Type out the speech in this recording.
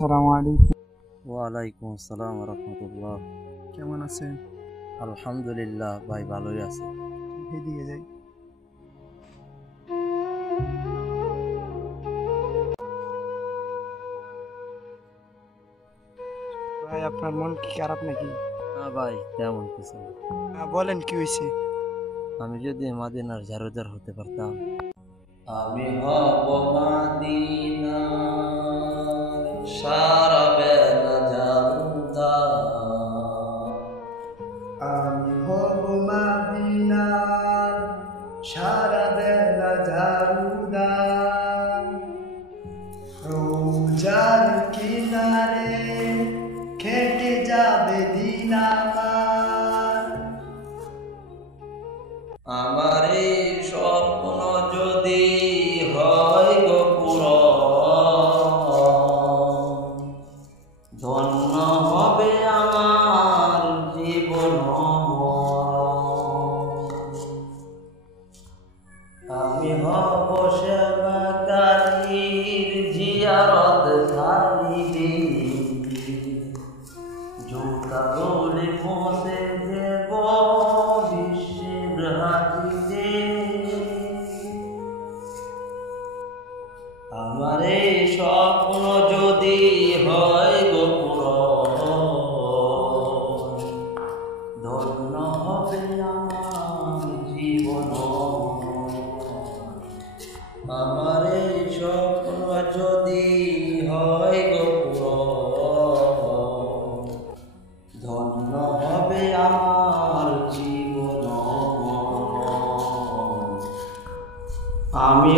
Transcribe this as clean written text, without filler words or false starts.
আসসালামু আলাইকুম। ওয়ালাইকুম আসসালাম রহমতুল্লাহ। কেমন আছেন? আলহামদুলিল্লাহ ভাই, ভালোই আছে। এদিকে যাই। ভাই, আপনার মন কি খারাপ নাকি? না ভাই, তেমন কিছু না। বলেন, কি হয়েছে? আমি যদি মাদিনার ঝাড়ুদার হতে পারতাম। আমি হব মাদিনার সারা বেলা ঝাড়ুদার। আমি হব মাদিনার সারা বেলা ঝাড়ুদার। রোজার কিনারে কেটে যাবে দিন আমার। আমার এই স্বপ্ন যদি হয় গো পূরণ, ধন্য হবে আমার জীবন। আমি হব সেবাকারীর জিয়ারত খালি, জুতা বলে পৌঁছে দেব বিশ্বের হাতিতে। আমার এই স্বপ্ন যদি হয় গো পূরণ, ধন্য হবে আমার জীবন। আমার এই স্বপ্ন যদি হয় গো পূরণ, ধন্য হবে আমার জীবন। আমি